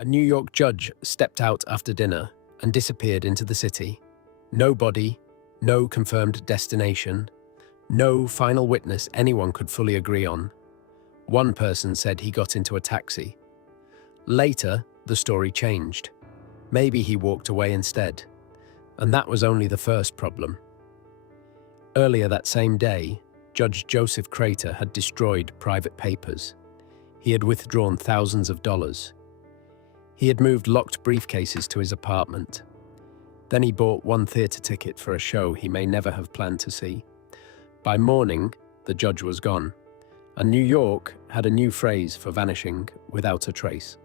A New York judge stepped out after dinner and disappeared into the city. No body, no confirmed destination, no final witness anyone could fully agree on. One person said he got into a taxi. Later, the story changed. Maybe he walked away instead. And that was only the first problem. Earlier that same day, Judge Joseph Crater had destroyed private papers. He had withdrawn thousands of dollars. He had moved locked briefcases to his apartment. Then he bought one theater ticket for a show he may never have planned to see. By morning, the judge was gone, and New York had a new phrase for vanishing without a trace: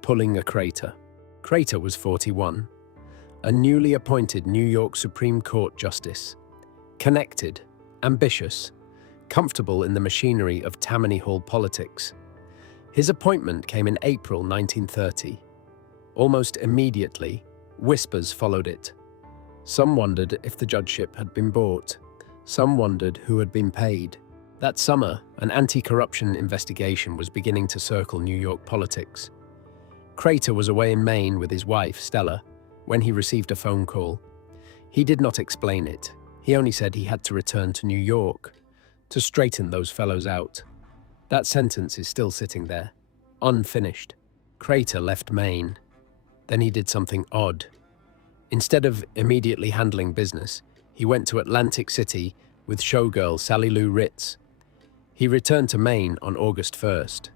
pulling a Crater. Crater was 41, a newly appointed New York Supreme Court justice, connected, ambitious, comfortable in the machinery of Tammany Hall politics. His appointment came in April 1930. Almost immediately, whispers followed it. Some wondered if the judgeship had been bought. Some wondered who had been paid. That summer, an anti-corruption investigation was beginning to circle New York politics. Crater was away in Maine with his wife, Stella, when he received a phone call. He did not explain it. He only said he had to return to New York to straighten those fellows out. That sentence is still sitting there, unfinished. Crater left Maine. Then he did something odd. Instead of immediately handling business, he went to Atlantic City with showgirl Sally Lou Ritz. He returned to Maine on August 1st.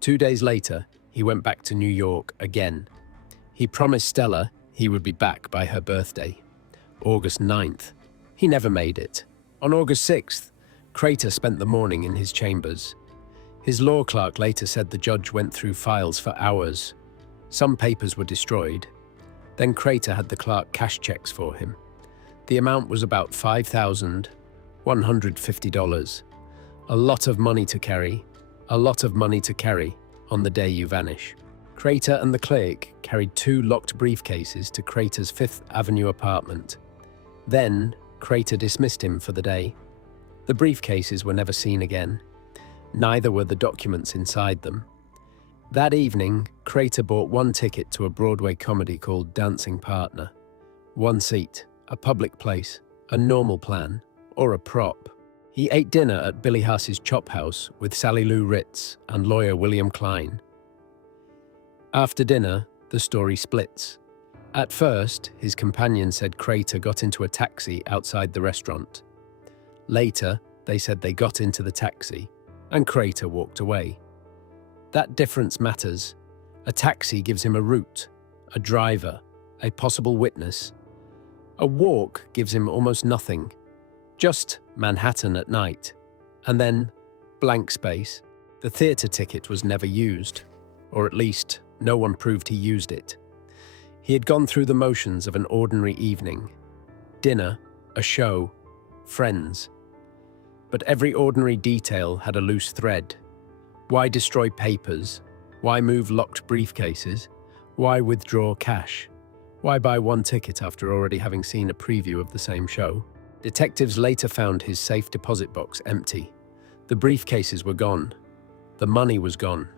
2 days later, he went back to New York again. He promised Stella he would be back by her birthday, August 9th. He never made it. On August 6th, Crater spent the morning in his chambers. His law clerk later said the judge went through files for hours. Some papers were destroyed. Then Crater had the clerk cash checks for him. The amount was about $5,150. A lot of money to carry. A lot of money to carry on the day you vanish. Crater and the clerk carried 2 locked briefcases to Crater's Fifth Avenue apartment. Then, Crater dismissed him for the day. The briefcases were never seen again. Neither were the documents inside them. That evening, Crater bought one ticket to a Broadway comedy called Dancing Partner. 1 seat, a public place, a normal plan, or a prop. He ate dinner at Billy Haas's Chop House with Sally Lou Ritz and lawyer William Klein. After dinner, the story splits. At first, his companion said Crater got into a taxi outside the restaurant. Later, they said they got into the taxi, and Crater walked away. That difference matters. A taxi gives him a route, a driver, a possible witness. A walk gives him almost nothing. Just Manhattan at night. And then, blank space. The theater ticket was never used, or at least, no one proved he used it. He had gone through the motions of an ordinary evening. Dinner, a show, friends. But every ordinary detail had a loose thread. Why destroy papers? Why move locked briefcases? Why withdraw cash? Why buy one ticket after already having seen a preview of the same show? Detectives later found his safe deposit box empty. The briefcases were gone. The money was gone.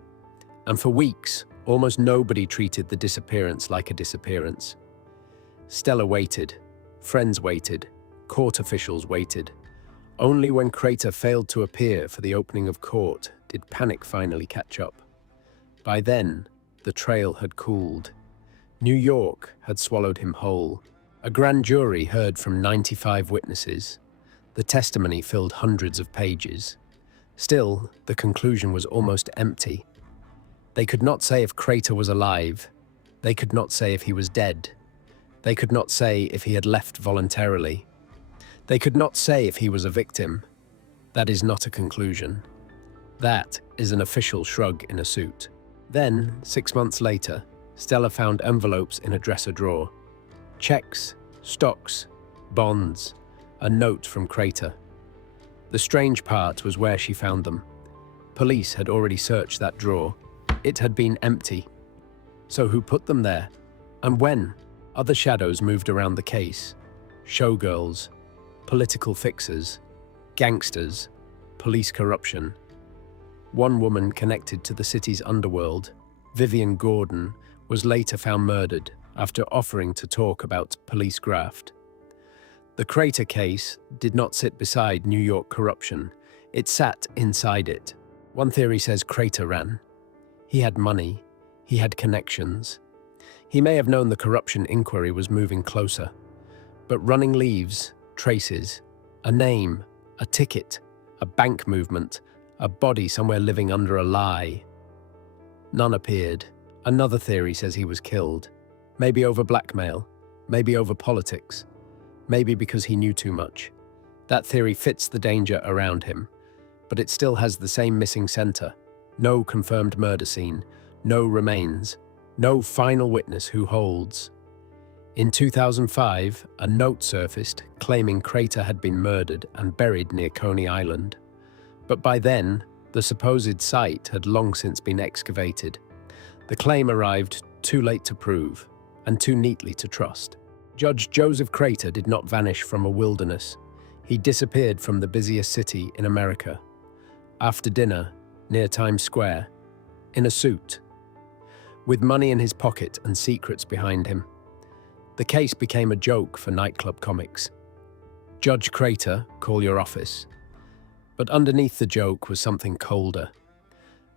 And for weeks, almost nobody treated the disappearance like a disappearance. Stella waited. Friends waited. Court officials waited. Only when Crater failed to appear for the opening of court did panic finally catch up. By then, the trail had cooled. New York had swallowed him whole. A grand jury heard from 95 witnesses. The testimony filled hundreds of pages. Still, the conclusion was almost empty. They could not say if Crater was alive. They could not say if he was dead. They could not say if he had left voluntarily. They could not say if he was a victim. That is not a conclusion. That is an official shrug in a suit. Then, 6 months later, Stella found envelopes in a dresser drawer. Checks, stocks, bonds, a note from Crater. The strange part was where she found them. Police had already searched that drawer. It had been empty. So who put them there? And when? Other shadows moved around the case. Showgirls, political fixers, gangsters, police corruption. One woman connected to the city's underworld, Vivian Gordon, was later found murdered after offering to talk about police graft. The Crater case did not sit beside New York corruption, it sat inside it. One theory says Crater ran. He had money, he had connections. He may have known the corruption inquiry was moving closer. But running leaves, traces, a name, a ticket, a bank movement, a body somewhere living under a lie. None appeared. Another theory says he was killed. Maybe over blackmail, maybe over politics, maybe because he knew too much. That theory fits the danger around him, but it still has the same missing center. No confirmed murder scene, no remains, no final witness who holds. In 2005, a note surfaced claiming Crater had been murdered and buried near Coney Island. But by then, the supposed site had long since been excavated. The claim arrived too late to prove, and too neatly to trust. Judge Joseph Crater did not vanish from a wilderness. He disappeared from the busiest city in America. After dinner, near Times Square, in a suit, with money in his pocket and secrets behind him. The case became a joke for nightclub comics. Judge Crater, call your office. But underneath the joke was something colder.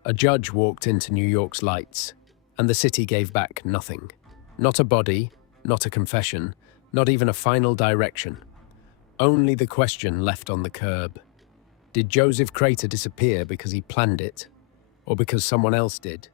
A judge walked into New York's lights, and the city gave back nothing. Not a body, not a confession, not even a final direction. Only the question left on the curb. Did Joseph Crater disappear because he planned it, or because someone else did?